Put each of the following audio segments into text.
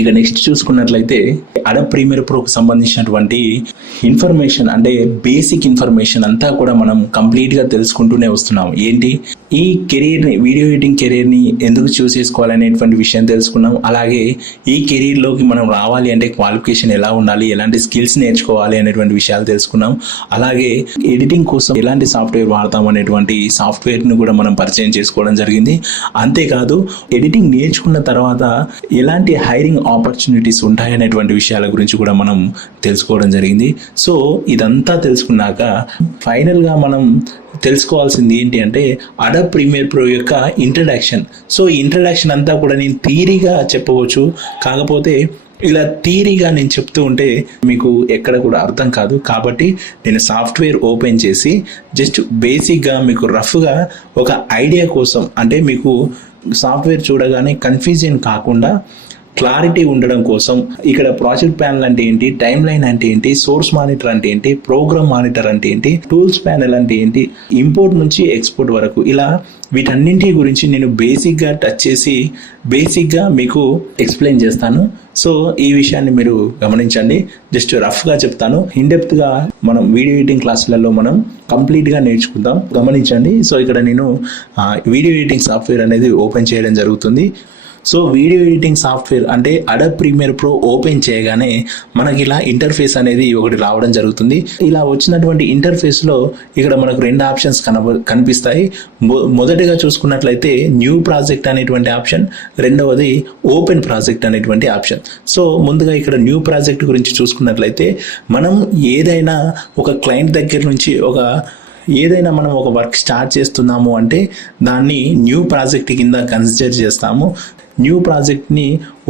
ఇక నెక్స్ట్ చూసుకున్నట్లయితే Adobe premier ప్రోకి సంబంధించినటువంటి ఇన్ఫర్మేషన్ అంటే బేసిక్ ఇన్ఫర్మేషన్ అంతా కూడా మనం కంప్లీట్గా తెలుసుకుంటూనే వస్తున్నాం. ఏంటి ఈ కెరీర్ని, వీడియో ఎడిటింగ్ కెరీర్ని ఎందుకు చూస్ చేసుకోవాలనేటువంటి విషయం తెలుసుకున్నాం. అలాగే ఈ కెరీర్లోకి మనం రావాలి అంటే క్వాలిఫికేషన్ ఎలా ఉండాలి, ఎలాంటి స్కిల్స్ నేర్చుకోవాలి అనేటువంటి విషయాలు తెలుసుకున్నాం. అలాగే ఎడిటింగ్ కోసం ఎలాంటి సాఫ్ట్వేర్ వాడతాం అనేటువంటి సాఫ్ట్వేర్ను కూడా మనం పరిచయం చేసుకోవడం జరిగింది. అంతేకాదు ఎడిటింగ్ నేర్చుకున్న తర్వాత ఎలాంటి హైరింగ్ ఆపర్చునిటీస్ ఉంటాయనేటువంటి విషయాల గురించి కూడా మనం తెలుసుకోవడం జరిగింది. సో ఇదంతా తెలుసుకున్నాక ఫైనల్గా మనం తెలుసుకోవాల్సింది ఏంటి అంటే అడోబ్ ప్రీమియర్ ప్రో యొక్క ఇంట్రడక్షన్. సో ఈ ఇంట్రడక్షన్ అంతా కూడా నేను థియరీగా చెప్పవచ్చు, కాకపోతే ఇలా థియరీగా నేను చెప్తూ ఉంటే మీకు ఎక్కడ కూడా అర్థం కాదు. కాబట్టి నేను సాఫ్ట్వేర్ ఓపెన్ చేసి జస్ట్ బేసిక్గా మీకు రఫ్గా ఒక ఐడియా కోసం, అంటే మీకు సాఫ్ట్వేర్ చూడగానే కన్ఫ్యూజన్ కాకుండా క్లారిటీ ఉండడం కోసం ఇక్కడ ప్రాజెక్ట్ ప్యానల్ అంటే ఏంటి, టైమ్ లైన్ అంటే ఏంటి, సోర్స్ మానిటర్ అంటే ఏంటి, ప్రోగ్రామ్ మానిటర్ అంటే ఏంటి, టూల్స్ ప్యానల్ అంటే ఏంటి, ఇంపోర్ట్ నుంచి ఎక్స్పోర్ట్ వరకు, ఇలా వీటన్నింటి గురించి నేను బేసిక్గా టచ్ చేసి బేసిక్గా మీకు ఎక్స్ప్లెయిన్ చేస్తాను. సో ఈ విషయాన్ని మీరు గమనించండి. జస్ట్ రఫ్గా చెప్తాను, ఇన్డెప్త్గా మనం వీడియో ఎడిటింగ్ క్లాసులలో మనం కంప్లీట్గా నేర్చుకుందాం. గమనించండి. సో ఇక్కడ నేను వీడియో ఎడిటింగ్ సాఫ్ట్వేర్ అనేది ఓపెన్ చేయడం జరుగుతుంది. సో వీడియో ఎడిటింగ్ సాఫ్ట్వేర్ అంటే అడోబ్ ప్రీమియర్ ప్రో ఓపెన్ చేయగానే మనకి ఇలా ఇంటర్ఫేస్ అనేది ఒకటి రావడం జరుగుతుంది. ఇలా వచ్చినటువంటి ఇంటర్ఫేస్లో ఇక్కడ మనకు రెండు ఆప్షన్స్ కనిపిస్తాయి. మొదటిగా చూసుకున్నట్లయితే న్యూ ప్రాజెక్ట్ అనేటువంటి ఆప్షన్, రెండవది ఓపెన్ ప్రాజెక్ట్ అనేటువంటి ఆప్షన్. సో ముందుగా ఇక్కడ న్యూ ప్రాజెక్ట్ గురించి చూసుకున్నట్లయితే మనం ఏదైనా ఒక క్లయింట్ దగ్గర నుంచి ఏదైనా మనం ఒక వర్క్ స్టార్ట్ చేస్తున్నాము అంటే దాన్ని న్యూ ప్రాజెక్ట్ కింద కన్సిడర్ చేస్తాము. న్యూ ప్రాజెక్ట్ని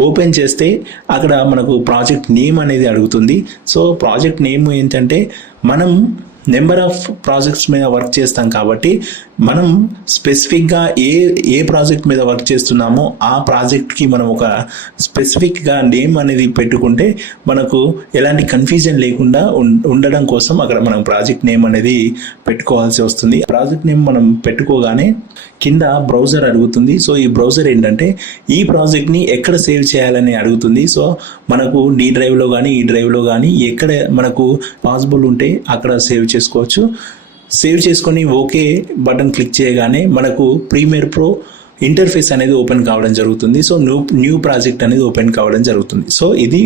ఓపెన్ చేస్తే అక్కడ మనకు ప్రాజెక్ట్ నేమ్ అనేది అడుగుతుంది. సో ప్రాజెక్ట్ నేమ్ ఏంటంటే మనం నెంబర్ ఆఫ్ ప్రాజెక్ట్స్ మీద వర్క్ చేస్తాం కాబట్టి మనం స్పెసిఫిక్గా ఏ ప్రాజెక్ట్ మీద వర్క్ చేస్తున్నామో ఆ ప్రాజెక్ట్కి మనం ఒక స్పెసిఫిక్గా నేమ్ అనేది పెట్టుకుంటే మనకు ఎలాంటి కన్ఫ్యూజన్ లేకుండా ఉండడం కోసం అక్కడ మనం ప్రాజెక్ట్ నేమ్ అనేది పెట్టుకోవాల్సి వస్తుంది. ప్రాజెక్ట్ నేమ్ మనం పెట్టుకోగానే కింద బ్రౌజర్ అడుగుతుంది. సో ఈ బ్రౌజర్ ఏంటంటే ఈ ప్రాజెక్ట్ని ఎక్కడ సేవ్ చేయాలని అడుగుతుంది. సో మనకు డి డ్రైవ్లో కానీ ఈ డ్రైవ్లో కానీ ఎక్కడ మనకు పాసిబుల్ ఉంటే అక్కడ సేవ్ చేసుకోవచ్చు. సేవ్ చేసుకొని ఓకే బటన్ క్లిక్ చేయగానే మనకు ప్రీమియర్ ప్రో ఇంటర్ఫేస్ అనేది ఓపెన్ కావడం జరుగుతుంది. సో న్యూ ప్రాజెక్ట్ అనేది ఓపెన్ కావడం జరుగుతుంది. సో ఇది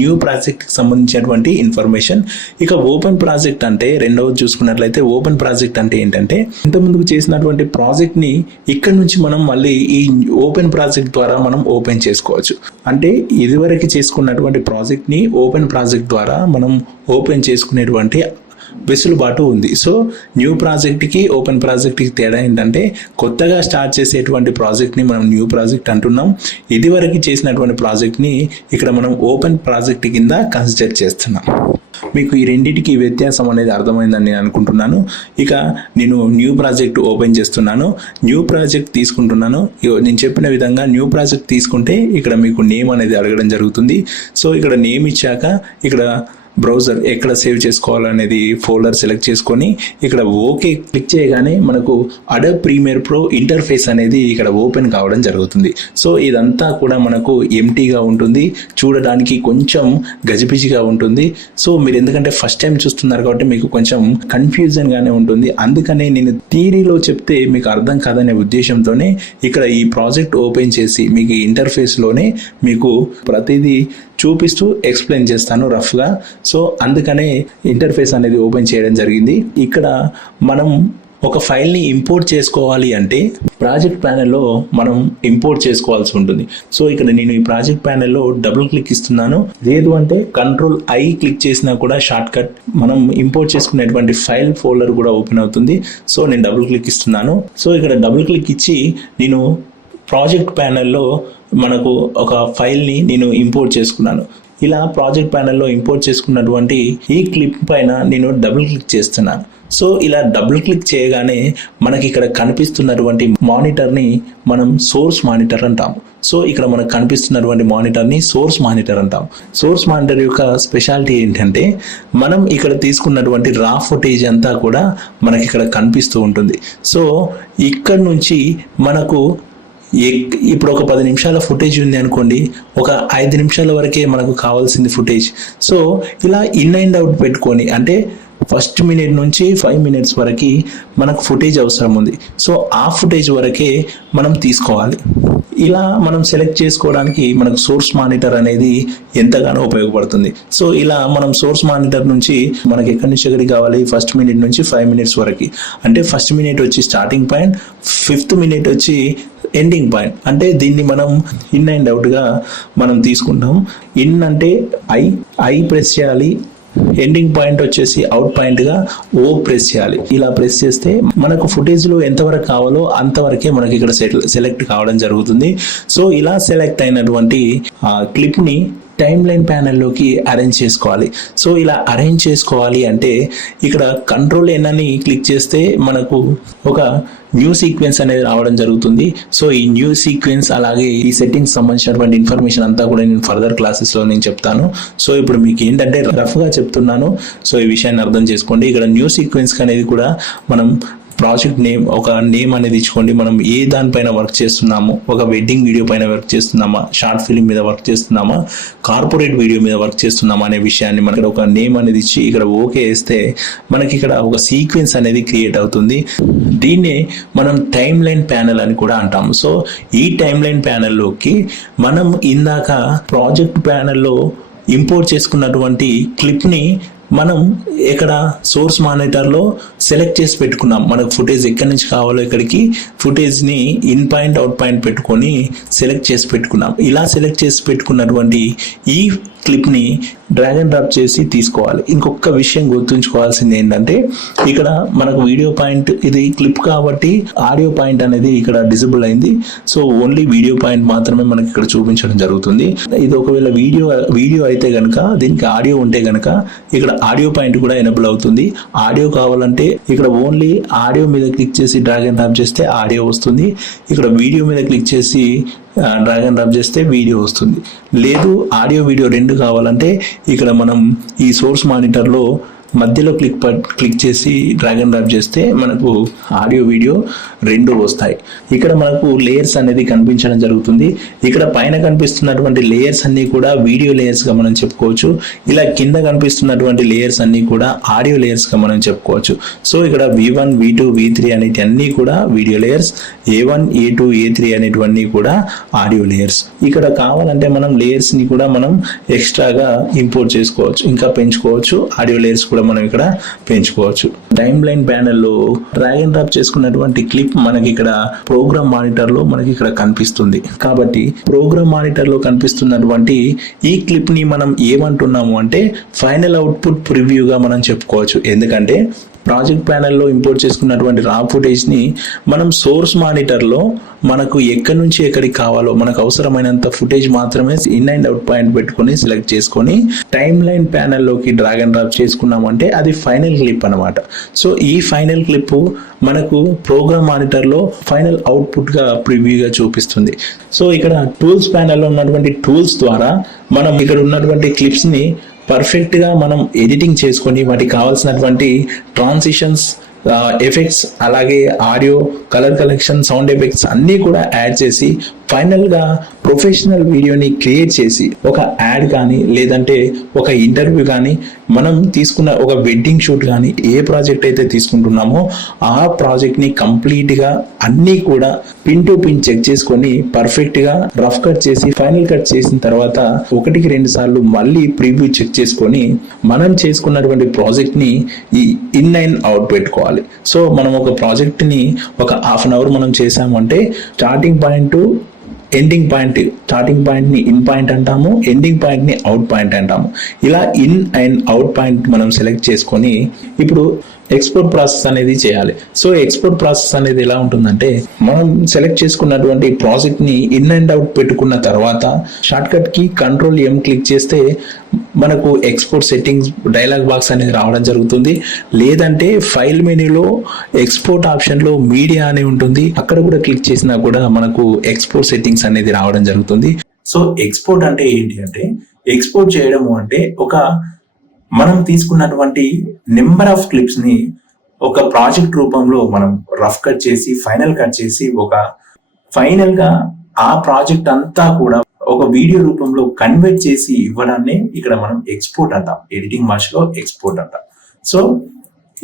న్యూ ప్రాజెక్ట్కి సంబంధించినటువంటి ఇన్ఫర్మేషన్. ఇక ఓపెన్ ప్రాజెక్ట్ అంటే రెండవది చూసుకున్నట్లయితే ఓపెన్ ప్రాజెక్ట్ అంటే ఏంటంటే ఇంతకుముందుకు చేసినటువంటి ప్రాజెక్ట్ని ఇక్కడ నుంచి మనం మళ్ళీ ఈ ఓపెన్ ప్రాజెక్ట్ ద్వారా మనం ఓపెన్ చేసుకోవచ్చు. అంటే ఇదివరకు చేసుకున్నటువంటి ప్రాజెక్ట్ని ఓపెన్ ప్రాజెక్ట్ ద్వారా మనం ఓపెన్ చేసుకునేటువంటి వెసులుబాటు ఉంది. సో న్యూ ప్రాజెక్ట్కి ఓపెన్ ప్రాజెక్ట్కి తేడా ఏంటంటే కొత్తగా స్టార్ట్ చేసేటువంటి ప్రాజెక్ట్ని మనం న్యూ ప్రాజెక్ట్ అంటున్నాం. ఇదివరకు చేసినటువంటి ప్రాజెక్ట్ని ఇక్కడ మనం ఓపెన్ ప్రాజెక్ట్ కింద కన్సిడర్ చేస్తున్నాం. మీకు ఈ రెండింటికి వ్యత్యాసం అనేది అర్థమైందని నేను అనుకుంటున్నాను. ఇక నేను న్యూ ప్రాజెక్ట్ ఓపెన్ చేస్తున్నాను, న్యూ ప్రాజెక్ట్ తీసుకుంటున్నాను. నేను చెప్పిన విధంగా న్యూ ప్రాజెక్ట్ తీసుకుంటే ఇక్కడ మీకు నేమ్ అనేది అడగడం జరుగుతుంది. సో ఇక్కడ నేమ్ ఇచ్చాక ఇక్కడ బ్రౌజర్ ఎక్కడ సేవ్ చేసుకోవాలనేది ఫోల్డర్ సెలెక్ట్ చేసుకొని ఇక్కడ ఓకే క్లిక్ చేయగానే మనకు అడోబ్ ప్రీమియర్ ప్రో ఇంటర్ఫేస్ అనేది ఇక్కడ ఓపెన్ కావడం జరుగుతుంది. సో ఇదంతా కూడా మనకు ఎంటీగా ఉంటుంది, చూడడానికి కొంచెం గజిబిజిగా ఉంటుంది. సో మీరు ఎందుకంటే ఫస్ట్ టైం చూస్తున్నారు కాబట్టి మీకు కొంచెం కన్ఫ్యూజన్గానే ఉంటుంది. అందుకనే నేను థియరీలో చెప్తే మీకు అర్థం కాదనే ఉద్దేశంతోనే ఇక్కడ ఈ ప్రాజెక్ట్ ఓపెన్ చేసి మీకు ఇంటర్ఫేస్లోనే మీకు ప్రతిదీ చూపిస్తూ ఎక్స్ప్లెయిన్ చేస్తాను రఫ్గా. సో అందుకనే ఇంటర్ఫేస్ అనేది ఓపెన్ చేయడం జరిగింది. ఇక్కడ మనం ఒక ఫైల్ని ఇంపోర్ట్ చేసుకోవాలి అంటే ప్రాజెక్ట్ ప్యానెల్లో మనం ఇంపోర్ట్ చేసుకోవాల్సి ఉంటుంది. సో ఇక్కడ నేను ఈ ప్రాజెక్ట్ ప్యానెల్లో డబుల్ క్లిక్ ఇస్తున్నాను. లేదు అంటే Ctrl+I క్లిక్ చేసినా కూడా షార్ట్ కట్ మనం ఇంపోర్ట్ చేసుకునేటువంటి ఫైల్ ఫోల్డర్ కూడా ఓపెన్ అవుతుంది. సో నేను డబుల్ క్లిక్ ఇస్తున్నాను. సో ఇక్కడ డబుల్ క్లిక్ ఇచ్చి నేను ప్రాజెక్ట్ ప్యానెల్లో మనకు ఒక ఫైల్ని నేను ఇంపోర్ట్ చేసుకున్నాను. ఇలా ప్రాజెక్ట్ ప్యానెల్లో ఇంపోర్ట్ చేసుకున్నటువంటి ఈ క్లిప్ పైన నేను డబుల్ క్లిక్ చేస్తున్నాను. సో ఇలా డబుల్ క్లిక్ చేయగానే మనకి ఇక్కడ కనిపిస్తున్నటువంటి మానిటర్ని మనం సోర్స్ మానిటర్ అంటాం. సో ఇక్కడ మనకు కనిపిస్తున్నటువంటి మానిటర్ని సోర్స్ మానిటర్ అంటాం. సోర్స్ మానిటర్ యొక్క స్పెషాలిటీ ఏంటంటే మనం ఇక్కడ తీసుకున్నటువంటి రా ఫుటేజ్ అంతా కూడా మనకి ఇక్కడ కనిపిస్తూ ఉంటుంది. సో ఇక్కడ నుంచి మనకు ఇప్పుడు ఒక 10 నిమిషాల ఫుటేజ్ ఉంది అనుకోండి, ఒక 5 నిమిషాల వరకే మనకు కావాల్సింది ఫుటేజ్. సో ఇలా ఇన్ అండ్ అవుట్ పెట్టుకొని, అంటే ఫస్ట్ మినిట్ నుంచి 5 మినిట్స్ వరకు మనకు ఫుటేజ్ అవసరం ఉంది. సో ఆ ఫుటేజ్ వరకే మనం తీసుకోవాలి. ఇలా మనం సెలెక్ట్ చేసుకోవడానికి మనకు సోర్స్ మానిటర్ అనేది ఎంతగానో ఉపయోగపడుతుంది. సో ఇలా మనం సోర్స్ మానిటర్ నుంచి మనకి ఎక్కడి నుంచి ఎక్కడికి కావాలి, ఫస్ట్ మినిట్ నుంచి 5 మినిట్స్ వరకు. అంటే ఫస్ట్ మినిట్ వచ్చి స్టార్టింగ్ పాయింట్, 5th మినిట్ వచ్చి ఎండింగ్ పాయింట్. అంటే దీన్ని మనం ఇన్ అండ్ అవుట్గా మనం తీసుకుంటాం. ఇన్ అంటే ఐ ప్రెస్ చేయాలి, ఎండింగ్ పాయింట్ వచ్చేసి అవుట్ పాయింట్ గా ఓ ప్రెస్ చేయాలి. ఇలా ప్రెస్ చేస్తే మనకు ఫుటేజ్ లో ఎంతవరకు కావాలో అంతవరకే మనకి ఇక్కడ సెలెక్ట్ కావడం జరుగుతుంది. సో ఇలా సెలెక్ట్ అయినటువంటి క్లిప్ ని టైమ్ లైన్ ప్యానెల్లోకి అరేంజ్ చేసుకోవాలి. సో ఇలా అరేంజ్ చేసుకోవాలి అంటే ఇక్కడ కంట్రోల్ ఎన్ అని క్లిక్ చేస్తే మనకు ఒక న్యూ సీక్వెన్స్ అనేది రావడం జరుగుతుంది. సో ఈ న్యూ సీక్వెన్స్ అలాగే ఈ సెట్టింగ్స్ సంబంధించినటువంటి ఇన్ఫర్మేషన్ అంతా కూడా నేను ఫర్దర్ క్లాసెస్లో నేను చెప్తాను. సో ఇప్పుడు మీకు ఏంటంటే రఫ్గా చెప్తున్నాను. సో ఈ విషయాన్ని అర్థం చేసుకోండి. ఇక్కడ న్యూ సీక్వెన్స్ అనేది కూడా మనం ప్రాజెక్ట్ నేమ్, ఒక నేమ్ అనేది ఇచ్చుకోండి. మనం ఏ దానిపైన వర్క్ చేస్తున్నాము, ఒక వెడ్డింగ్ వీడియో పైన వర్క్ చేస్తున్నామా, షార్ట్ ఫిల్మ్ మీద వర్క్ చేస్తున్నామా, కార్పొరేట్ వీడియో మీద వర్క్ చేస్తున్నామా అనే విషయాన్ని మనకి ఒక నేమ్ అనేది ఇచ్చి ఇక్కడ ఓకే వేస్తే మనకి ఇక్కడ ఒక సీక్వెన్స్ అనేది క్రియేట్ అవుతుంది. దీన్నే మనం టైమ్ లైన్ ప్యానెల్ అని కూడా అంటాము. సో ఈ టైమ్ లైన్ ప్యానెల్లోకి మనం ఇందాక ప్రాజెక్ట్ ప్యానెల్లో ఇంపోర్ట్ చేసుకున్నటువంటి క్లిప్ని మనం ఇక్కడ సోర్స్ మానిటర్లో సెలెక్ట్ చేసి పెట్టుకున్నాం. మనకు ఫుటేజ్ ఎక్కడి నుంచి కావాలో ఇక్కడికి ఫుటేజ్ని ఇన్ పాయింట్ అవుట్ పాయింట్ పెట్టుకొని సెలెక్ట్ చేసి పెట్టుకున్నాం. ఇలా సెలెక్ట్ చేసి పెట్టుకున్నటువంటి ఈ క్లిప్ని డ్రాగ్ అండ్ డ్రాప్ చేసి తీసుకోవాలి. ఇంకొక విషయం గుర్తుంచుకోవాల్సింది ఏంటంటే ఇక్కడ మనకు వీడియో పాయింట్, ఇది క్లిప్ కాబట్టి ఆడియో పాయింట్ అనేది ఇక్కడ డిజబుల్ అయింది. సో ఓన్లీ వీడియో పాయింట్ మాత్రమే మనకి ఇక్కడ చూపించడం జరుగుతుంది. ఇది ఒకవేళ వీడియో అయితే కనుక, దీనికి ఆడియో ఉంటే కనుక ఇక్కడ ఆడియో పాయింట్ కూడా ఎనేబుల్ అవుతుంది. ఆడియో కావాలంటే ఇక్కడ ఓన్లీ ఆడియో మీద క్లిక్ చేసి డ్రాగ్ అండ్ డ్రాప్ చేస్తే ఆడియో వస్తుంది. ఇక్కడ వీడియో మీద క్లిక్ చేసి డ్రాగ్ అండ్ డ్రాప్ చేస్తే వీడియో వస్తుంది. లేదు ఆడియో వీడియో రెండు కావాలంటే ఇక్కడ మనం ఈ సోర్స్ మానిటర్లో మధ్యలో క్లిక్ చేసి డ్రాగ్ అండ్ డ్రాప్ చేస్తే మనకు ఆడియో వీడియో రెండు వస్తాయి. ఇక్కడ మనకు లేయర్స్ అనేది కనిపించడం జరుగుతుంది. ఇక్కడ పైన కనిపిస్తున్నటువంటి లేయర్స్ అన్ని కూడా వీడియో లేయర్స్ గా మనం చెప్పుకోవచ్చు. ఇలా కింద కనిపిస్తున్నటువంటి లేయర్స్ అన్ని కూడా ఆడియో లేయర్స్ గా మనం చెప్పుకోవచ్చు. సో ఇక్కడ V1, V2, V3 అనేటి అన్ని కూడా video layers, A1, A2, A3 అనేటివన్నీ కూడా ఆడియో లేయర్స్. ఇక్కడ కావాలంటే మనం లేయర్స్ ని కూడా మనం ఎక్స్ట్రాగా ఇంపోర్ట్ చేసుకోవచ్చు, ఇంకా పెంచుకోవచ్చు. ఆడియో లేయర్స్ కూడా మనం ఇక్కడ పెంచుకోవచ్చు. టైమ్ లైన్ ప్యానెల్లో డ్రాగ్ అండ్ డ్రాప్ చేసుకున్నటువంటి క్లిప్ మనకి ఇక్కడ ప్రోగ్రామ్ మానిటర్ లో మనకి ఇక్కడ కనిపిస్తుంది. కాబట్టి ప్రోగ్రామ్ మానిటర్ లో కనిపిస్తున్నటువంటి ఈ క్లిప్ ని మనం ఏమంటున్నాము అంటే ఫైనల్ అవుట్పుట్ ప్రివ్యూగా మనం చెప్పుకోవచ్చు. ఎందుకంటే ప్రాజెక్ట్ ప్యానెల్లో ఇంపోర్ట్ చేసుకున్నటువంటి రా ఫుటేజ్ ని మనం సోర్స్ మానిటర్లో మనకు ఎక్కడి నుంచి ఎక్కడికి కావాలో మనకు అవసరమైనంత ఫుటేజ్ మాత్రమే ఇన్ అండ్ అవుట్ పాయింట్ పెట్టుకొని సెలెక్ట్ చేసుకొని టైమ్ లైన్ ప్యానెల్లోకి డ్రాగ్ అండ్ డ్రాప్ చేసుకున్నామంటే అది ఫైనల్ క్లిప్ అనమాట. సో ఈ ఫైనల్ క్లిప్ మనకు ప్రోగ్రామ్ మానిటర్లో ఫైనల్ అవుట్పుట్ గా ప్రివ్యూగా చూపిస్తుంది. సో ఇక్కడ టూల్స్ ప్యానెల్లో ఉన్నటువంటి టూల్స్ ద్వారా మనం ఇక్కడ ఉన్నటువంటి క్లిప్స్ ని పర్ఫెక్ట్ గా మనం ఎడిటింగ్ చేసుకొని వాటికి కావాల్సినటువంటి ట్రాన్సిషన్స్, ఎఫెక్ట్స్, అలాగే audio, colour collection, sound effects అన్నీ కూడా యాడ్ చేసి ఫైనల్ గా ప్రొఫెషనల్ వీడియోని క్రియేట్ చేసి ఒక యాడ్ కానీ లేదంటే ఒక ఇంటర్వ్యూ కానీ మనం తీసుకున్న ఒక వెడ్డింగ్ షూట్ కానీ ఏ ప్రాజెక్ట్ అయితే తీసుకుంటున్నామో ఆ ప్రాజెక్ట్ ని కంప్లీట్ గా అన్నీ కూడా పిన్ టు పిన్ చెక్ చేసుకొని పర్ఫెక్ట్ గా రఫ్ కట్ చేసి ఫైనల్ కట్ చేసిన తర్వాత 1-2 సార్లు మళ్ళీ ప్రివ్యూ చెక్ చేసుకొని మనం చేసుకున్నటువంటి ప్రాజెక్ట్ ని ఈ ఇన్ అండ్ అవుట్ పెట్టుకోవాలి. సో మనం ఒక ప్రాజెక్ట్ ని ఒక హాఫ్ అన్ అవర్ మనం చేసామంటే starting point ending point, starting point ని ఇన్ పాయింట్ అంటాము, ఎండింగ్ పాయింట్ ని అవుట్ పాయింట్ అంటాము. ఇలా ఇన్ అండ్ అవుట్ పాయింట్ మనం సెలెక్ట్ చేసుకొని ఇప్పుడు ఎక్స్పోర్ట్ ప్రాసెస్ అనేది చేయాలి. సో ఎక్స్పోర్ట్ ప్రాసెస్ అనేది ఎలా ఉంటుందంటే మనం సెలెక్ట్ చేసుకున్నటువంటి ప్రాజెక్ట్ ని ఇన్ అండ్ అవుట్ పెట్టుకున్న తర్వాత షార్ట్ కట్ కి Ctrl+M క్లిక్ చేస్తే మనకు ఎక్స్పోర్ట్ సెట్టింగ్స్ డైలాగ్ బాక్స్ అనేది రావడం జరుగుతుంది. లేదంటే ఫైల్ మెనూలో ఎక్స్పోర్ట్ ఆప్షన్ లో మీడియా అని ఉంటుంది, అక్కడ కూడా క్లిక్ చేసినా కూడా మనకు ఎక్స్పోర్ట్ సెట్టింగ్స్ అనేది రావడం జరుగుతుంది. సో ఎక్స్పోర్ట్ అంటే ఏంటి అంటే ఎక్స్పోర్ట్ చేయడము అంటే ఒక మనం తీసుకున్నటువంటి నెంబర్ ఆఫ్ క్లిప్స్ ని ఒక ప్రాజెక్ట్ రూపంలో మనం రఫ్ కట్ చేసి ఫైనల్ కట్ చేసి ఒక ఫైనల్ గా ఆ ప్రాజెక్ట్ అంతా కూడా ఒక వీడియో రూపంలో కన్వర్ట్ చేసి ఇవ్వడాన్ని ఇక్కడ మనం ఎక్స్పోర్ట్ అంటాం. ఎడిటింగ్ భాషలో ఎక్స్పోర్ట్ అంటాం. సో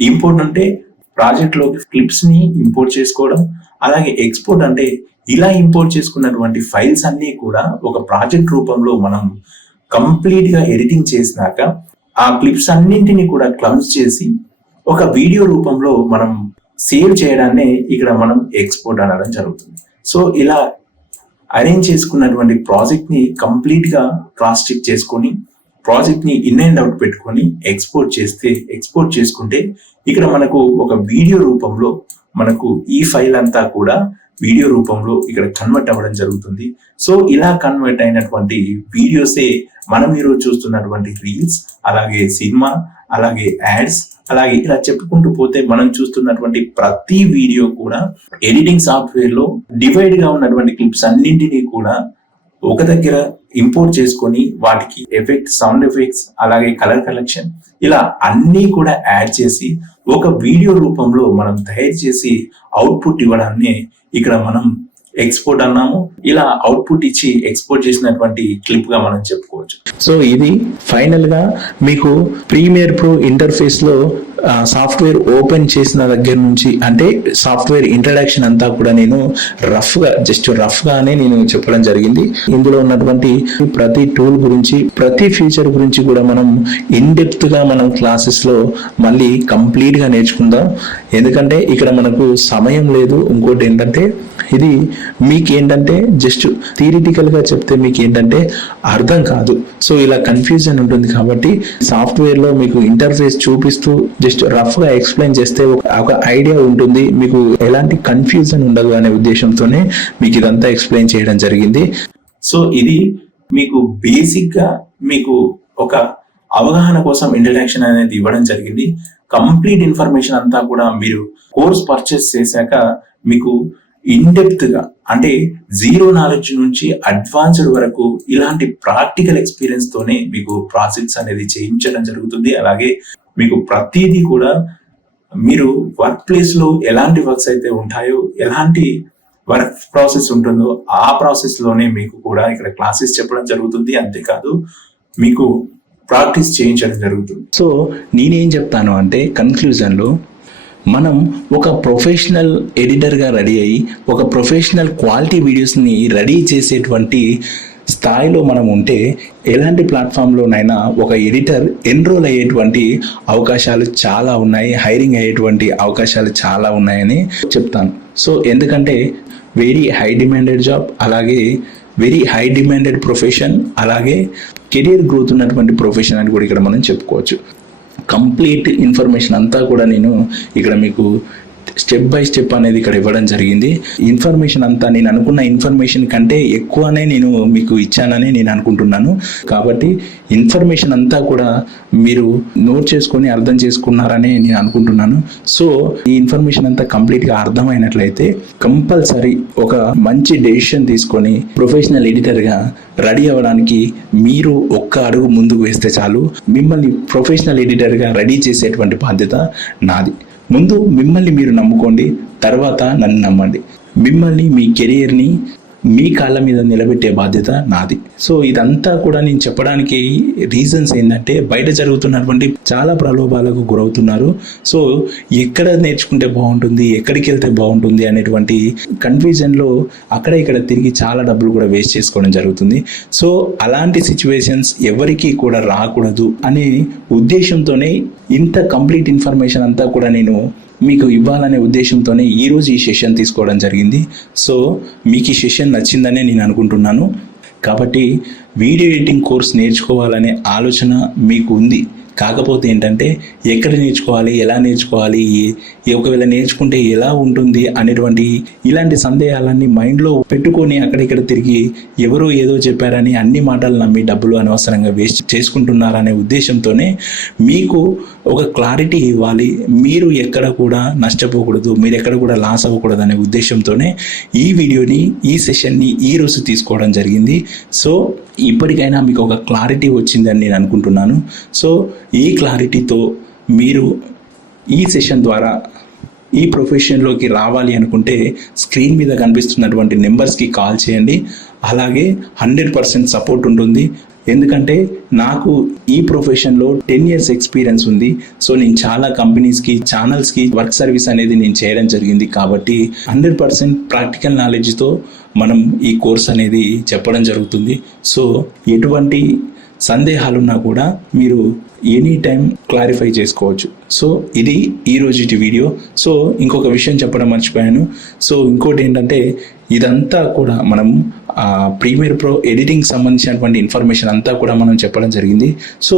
ఇంపోర్ట్ అంటే ప్రాజెక్ట్ లో క్లిప్స్ ని ఇంపోర్ట్ చేసుకోవడం, అలాగే ఎక్స్పోర్ట్ అంటే ఇలా ఇంపోర్ట్ చేసుకున్నటువంటి ఫైల్స్ అన్ని కూడా ఒక ప్రాజెక్ట్ రూపంలో మనం కంప్లీట్ గా ఎడిటింగ్ చేసినాక ఆ క్లిప్స్ అన్నింటినీ కూడా క్లమ్స్ చేసి ఒక వీడియో రూపంలో మనం సేవ్ చేయడాన్ని ఇక్కడ మనం ఎక్స్పోర్ట్ అనడం జరుగుతుంది. సో ఇలా అరేంజ్ చేసుకున్నటువంటి ప్రాజెక్ట్ ని కంప్లీట్ గా క్రాస్ చెక్ చేసుకొని ప్రాజెక్ట్ ని ఇన్ అండ్ అవుట్ పెట్టుకొని ఎక్స్పోర్ట్ చేసుకుంటే ఇక్కడ మనకు ఒక వీడియో రూపంలో మనకు ఈ ఫైల్ అంతా కూడా వీడియో రూపంలో ఇక్కడ కన్వర్ట్ అవ్వడం జరుగుతుంది. సో ఇలా కన్వర్ట్ అయినటువంటి వీడియోసే మనం ఈరోజు చూస్తున్నటువంటి రీల్స్, అలాగే సినిమా, అలాగే యాడ్స్, అలాగే ఇలా చెప్పుకుంటూ పోతే మనం చూస్తున్నటువంటి ప్రతి వీడియో కూడా ఎడిటింగ్ సాఫ్ట్వేర్ లో డివైడ్ గా ఉన్నటువంటి క్లిప్స్ అన్నింటినీ కూడా ఒక దగ్గర ఇంపోర్ట్ చేసుకొని వాటికి సౌండ్ ఎఫెక్ట్స్, అలాగే కలర్ కలెక్షన్ ఇలా అన్ని కూడా యాడ్ చేసి ఒక వీడియో రూపంలో మనం తయారు చేసి అవుట్పుట్ ఇవ్వడాన్ని ఇక్కడ మనం ఎక్స్పోర్ట్ అన్నాము. ఇలా అవుట్పుట్ ఇచ్చి ఎక్స్పోర్ట్ చేసినటువంటి క్లిప్ గా మనం చెప్పుకోవచ్చు. సో ఇది ఫైనల్ గా మీకు ప్రీమియర్ ప్రో ఇంటర్ఫేస్ లో సాఫ్ట్వేర్ ఓపెన్ చేసిన దగ్గర నుంచి, అంటే సాఫ్ట్వేర్ ఇంట్రడక్షన్ అంతా కూడా నేను రఫ్ గానే నేను చెప్పడం జరిగింది. ఇందులో ఉన్నటువంటి ప్రతి టూల్ గురించి, ప్రతి ఫీచర్ గురించి కూడా మనం ఇన్ డెప్త్ గా మనం క్లాసెస్ లో మళ్ళీ కంప్లీట్ గా నేర్చుకుందాం. ఎందుకంటే ఇక్కడ మనకు సమయం లేదు. ఇంకోటి ఏంటంటే ఇది మీకేంటంటే జస్ట్ థియరిటికల్ గా చెప్తే మీకు ఏంటంటే అర్థం కాదు. సో ఇలా కన్ఫ్యూజన్ ఉంటుంది. కాబట్టి సాఫ్ట్వేర్ లో మీకు ఇంటర్ఫేస్ చూపిస్తూ జస్ట్ రఫ్ గా ఎక్స్ప్లెయిన్ చేస్తే ఒక ఐడియా ఉంటుంది, మీకు ఎలాంటి కన్ఫ్యూజన్ ఉండదు అనే ఉద్దేశంతోనే మీకు ఇదంతా ఎక్స్ప్లెయిన్ చేయడం జరిగింది. సో ఇది మీకు బేసిక్ గా మీకు ఒక అవగాహన కోసం ఇంట్రడక్షన్ అనేది ఇవ్వడం జరిగింది. కంప్లీట్ ఇన్ఫర్మేషన్ అంతా కూడా మీరు కోర్స్ పర్చేస్ చేశాక మీకు ఇన్ డెప్త్ గా, అంటే జీరో నాలెడ్జ్ నుంచి అడ్వాన్స్డ్ వరకు ఇలాంటి ప్రాక్టికల్ ఎక్స్పీరియన్స్ తోనే మీకు ప్రాజెక్ట్స్ అనేది చేయించడం జరుగుతుంది. అలాగే మీకు ప్రతిదీ కూడా మీరు వర్క్ ప్లేస్ లో ఎలాంటి వర్క్స్ అయితే ఉంటాయో, ఎలాంటి వర్క్ ప్రాసెస్ ఉంటుందో ఆ ప్రాసెస్ లోనే మీకు కూడా ఇక్కడ క్లాసెస్ చెప్పడం జరుగుతుంది. అంతేకాదు మీకు ప్రాక్టీస్ చేయించడం జరుగుతుంది. సో నేనేం చెప్తాను అంటే కన్క్లూజన్ లో మనం ఒక ప్రొఫెషనల్ ఎడిటర్గా రెడీ అయ్యి ఒక ప్రొఫెషనల్ క్వాలిటీ వీడియోస్ని రెడీ చేసేటువంటి స్థాయిలో మనం ఉంటే ఎలాంటి ప్లాట్ఫామ్లోనైనా ఒక ఎడిటర్ ఎన్రోల్ అయ్యేటువంటి అవకాశాలు చాలా ఉన్నాయి, హైరింగ్ అయ్యేటువంటి అవకాశాలు చాలా ఉన్నాయని చెప్తాను. సో ఎందుకంటే వెరీ హై డిమాండెడ్ జాబ్, అలాగే వెరీ హై డిమాండెడ్ ప్రొఫెషన్, అలాగే కెరియర్ గ్రోత్ ఉన్నటువంటి ప్రొఫెషన్ అని కూడా ఇక్కడ మనం చెప్పుకోవచ్చు. కంప్లీట్ ఇన్ఫర్మేషన్ అంతా కూడా నేను ఇక్కడ మీకు స్టెప్ బై స్టెప్ అనేది ఇక్కడ ఇవ్వడం జరిగింది. ఇన్ఫర్మేషన్ అంతా నేను అనుకున్న ఇన్ఫర్మేషన్ కంటే ఎక్కువనే నేను మీకు ఇచ్చానని నేను అనుకుంటున్నాను. కాబట్టి ఇన్ఫర్మేషన్ అంతా కూడా మీరు నోట్ చేసుకొని అర్థం చేసుకున్నారని నేను అనుకుంటున్నాను. సో ఈ ఇన్ఫర్మేషన్ అంతా కంప్లీట్గా అర్థమైనట్లయితే కంపల్సరీ ఒక మంచి డెసిషన్ తీసుకొని ప్రొఫెషనల్ ఎడిటర్గా రెడీ అవ్వడానికి మీరు ఒక్క అడుగు ముందుకు వేస్తే చాలు. మిమ్మల్ని ప్రొఫెషనల్ ఎడిటర్గా రెడీ చేసేటువంటి బాధ్యత నాది. ముందు మిమ్మల్ని మీరు నమ్ముకోండి, తర్వాత నన్ను నమ్మండి. మిమ్మల్ని, మీ కెరియర్ని మీ కాళ్ళ మీద నిలబెట్టే బాధ్యత నాది. సో ఇదంతా కూడా నేను చెప్పడానికి రీజన్స్ ఏంటంటే బయట జరుగుతున్నటువంటి చాలా ప్రలోభాలకు గురవుతున్నారు. సో ఎక్కడ నేర్చుకుంటే బాగుంటుంది, ఎక్కడికి వెళ్తే బాగుంటుంది అనేటువంటి కన్ఫ్యూజన్లో అక్కడ ఇక్కడ తిరిగి చాలా డబ్బులు కూడా వేస్ట్ చేసుకోవడం జరుగుతుంది. సో అలాంటి సిచ్యువేషన్స్ ఎవరికి కూడా రాకూడదు అనే ఉద్దేశంతోనే ఇంత కంప్లీట్ ఇన్ఫర్మేషన్ అంతా కూడా నేను మీకు ఇవ్వాలనే ఉద్దేశంతోనే ఈరోజు ఈ సెషన్ తీసుకోవడం జరిగింది. సో మీకు ఈ సెషన్ నచ్చిందనే నేను అనుకుంటున్నాను. కాబట్టి వీడియో ఎడిటింగ్ కోర్స్ నేర్చుకోవాలనే ఆలోచన మీకు ఉంది. కాకపోతే ఏంటంటే ఎక్కడ నేర్చుకోవాలి, ఎలా నేర్చుకోవాలి, ఒకవేళ నేర్చుకుంటే ఎలా ఉంటుంది అనేటువంటి ఇలాంటి సందేహాలన్నీ మైండ్లో పెట్టుకొని అక్కడిక్కడ తిరిగి ఎవరో ఏదో చెప్పారని అన్ని మాటలు నమ్మి డబ్బులు అనవసరంగా వేస్ట్ చేసుకుంటున్నారనే ఉద్దేశంతోనే మీకు ఒక క్లారిటీ ఇవ్వాలి. మీరు ఎక్కడ కూడా నష్టపోకూడదు, మీరు ఎక్కడ కూడా లాస్ అవ్వకూడదు అనే ఉద్దేశంతోనే ఈ వీడియోని, ఈ సెషన్ని ఈరోజు తీసుకోవడం జరిగింది. సో ఇప్పటికైనా మీకు ఒక క్లారిటీ వచ్చిందని నేను అనుకుంటున్నాను. సో ఈ క్లారిటీతో మీరు ఈ సెషన్ ద్వారా ఈ ప్రొఫెషన్లోకి రావాలి అనుకుంటే స్క్రీన్ మీద కనిపిస్తున్నటువంటి నెంబర్స్కి కాల్ చేయండి. అలాగే 100% సపోర్ట్ ఉంటుంది. ఎందుకంటే నాకు ఈ ప్రొఫెషన్లో 10 years ఎక్స్పీరియన్స్ ఉంది. సో నేను చాలా కంపెనీస్కి, ఛానల్స్కి వర్క్ సర్వీస్ అనేది నేను చేయడం జరిగింది. కాబట్టి 100% ప్రాక్టికల్ నాలెడ్జ్తో మనం ఈ కోర్స్ అనేది చెప్పడం జరుగుతుంది. సో ఎటువంటి సందేహాలున్నా కూడా మీరు ఎనీ టైం క్లారిఫై చేసుకోవచ్చు. సో ఇది ఈరోజు వీడియో. సో ఇంకొక విషయం చెప్పడం మర్చిపోయాను. సో ఇంకోటి ఏంటంటే ఇదంతా కూడా మనం ప్రీమియర్ ప్రో ఎడిటింగ్ సంబంధించినటువంటి ఇన్ఫర్మేషన్ అంతా కూడా మనం చెప్పడం జరిగింది. సో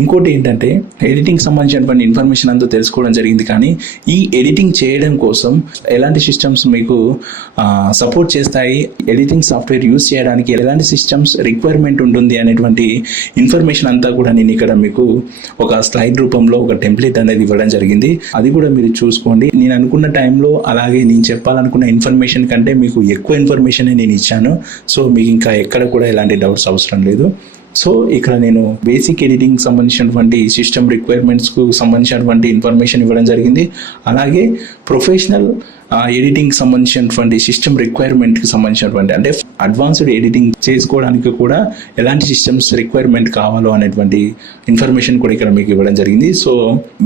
ఇంకోటి ఏంటంటే ఎడిటింగ్ సంబంధించినటువంటి ఇన్ఫర్మేషన్ అంతా తెలుసుకోవడం జరిగింది. కానీ ఈ ఎడిటింగ్ చేయడం కోసం ఎలాంటి సిస్టమ్స్ మీకు సపోర్ట్ చేస్తాయి, ఎడిటింగ్ సాఫ్ట్వేర్ యూస్ చేయడానికి ఎలాంటి సిస్టమ్స్ రిక్వైర్మెంట్ ఉంటుంది అనేటువంటి ఇన్ఫర్మేషన్ అంతా కూడా నేను ఇక్కడ మీకు ఒక స్లైడ్ రూపంలో ఒక టెంప్లెట్ అనేది ఇవ్వడం జరిగింది. అది కూడా మీరు చూసుకోండి. నేను అనుకున్న టైంలో అలాగే నేను చెప్పాలనుకున్న ఇన్ఫర్మేషన్ కంటే మీకు ఎక్కువ ఇన్ఫర్మేషన్ నేను ఇచ్చాను. సో మీకు ఇంకా ఎక్కడ కూడా ఎలాంటి డౌట్స్ అవసరం లేదు. సో ఇక్కడ నేను బేసిక్ ఎడిటింగ్ సంబంధించినటువంటి సిస్టమ్ రిక్వైర్మెంట్స్కు సంబంధించినటువంటి ఇన్ఫర్మేషన్ ఇవ్వడం జరిగింది. అలాగే ప్రొఫెషనల్ ఎడిటింగ్ సంబంధించినటువంటి సిస్టమ్ రిక్వైర్మెంట్కి సంబంధించినటువంటి అంటే అడ్వాన్స్డ్ ఎడిటింగ్ చేసుకోవడానికి కూడా ఎలాంటి సిస్టమ్స్ రిక్వైర్మెంట్ కావాలో అనేటువంటి ఇన్ఫర్మేషన్ కూడా ఇక్కడ మీకు ఇవ్వడం జరిగింది. సో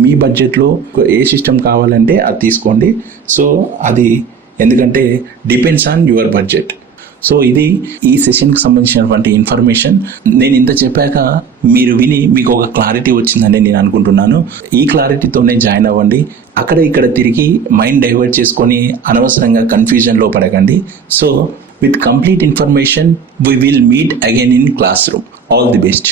మీ బడ్జెట్లో ఏ సిస్టమ్ కావాలంటే అది తీసుకోండి. సో అది ఎందుకంటే depends on your budget. So ఇది ఈ సెషన్కి సంబంధించినటువంటి ఇన్ఫర్మేషన్. నేను ఇంత చెప్పాక మీరు విని మీకు ఒక క్లారిటీ వచ్చిందని నేను అనుకుంటున్నాను. ఈ క్లారిటీతోనే జాయిన్ అవ్వండి. అక్కడ ఇక్కడ తిరిగి మైండ్ డైవర్ట్ చేసుకొని అనవసరంగా కన్ఫ్యూజన్లో పడకండి. So with complete information we will meet again in classroom. All the best.